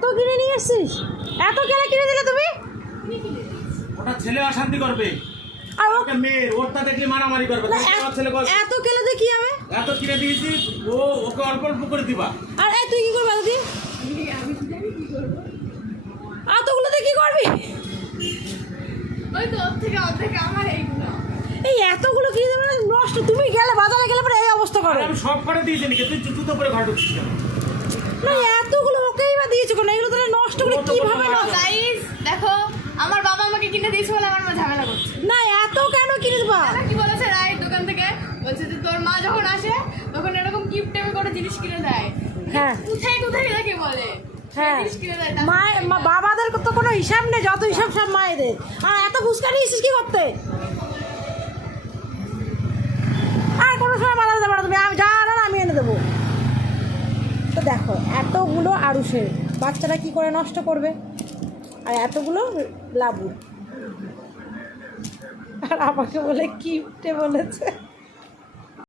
এত কিনে নিয়ে এসছিস? এত কেন কিনে দিলে তুমি? ওটা ছেলে অশান্তি করবে আর ওকে মেয়ে ওরটা দেখলে মারামারি করবে ছেলে বল এত কেলে দিয়ে কি হবে? এত কিনে দিয়েছি ও ওকে অল্প অল্প করে দিবা। আর এই তুই কি করবি দাদি? এতগুলোতে কি করবি? ওই তো ওর থেকে অর্ধেক আমার এইগুলো। এই এতগুলো কিনে দেবে নষ্ট। তুমি গেলে বাজারে গেলে পরে এই অবস্থা করো। আমি সব করে দিয়েছি নাকি তুই জুতো পরে ঘর ঢুকছিস কেন? না এতগুলো ওকেই বা দিয়েছো কেন? এগুলো তাহলে নষ্ট করে কিভাবে নষ্ট? গাইস দেখো আমার বাবা আমাকে কিনে দিয়েছে বলে আমার মা ঝামেলা করছে। না এত কেন কিনে দেবা? দাদা কি বলেছে রায়ের দোকান থেকে বলছে যে তোর মা যখন আসে তখন এরকম গিফট টাইপের করে জিনিস কিনে দেয়। হ্যাঁ কোথায় কোথায় এটাকে বলে? হ্যাঁ জিনিস কিনে দেয়। মা বাবাদের তো কোনো হিসাব নেই, যত হিসাব সব মায়েদের। আর এত ফুচকা নিয়েছিস কি করতে? আর কোনো সময় মাথা দেবো না তুমি, আমি যা আনার আমি এনে দেবো। তো দেখো এতগুলো আরুষের বাচ্চারা কি করে নষ্ট করবে, আর এতগুলো লাবু। আর আমাকে বলে কিপটে বলেছে।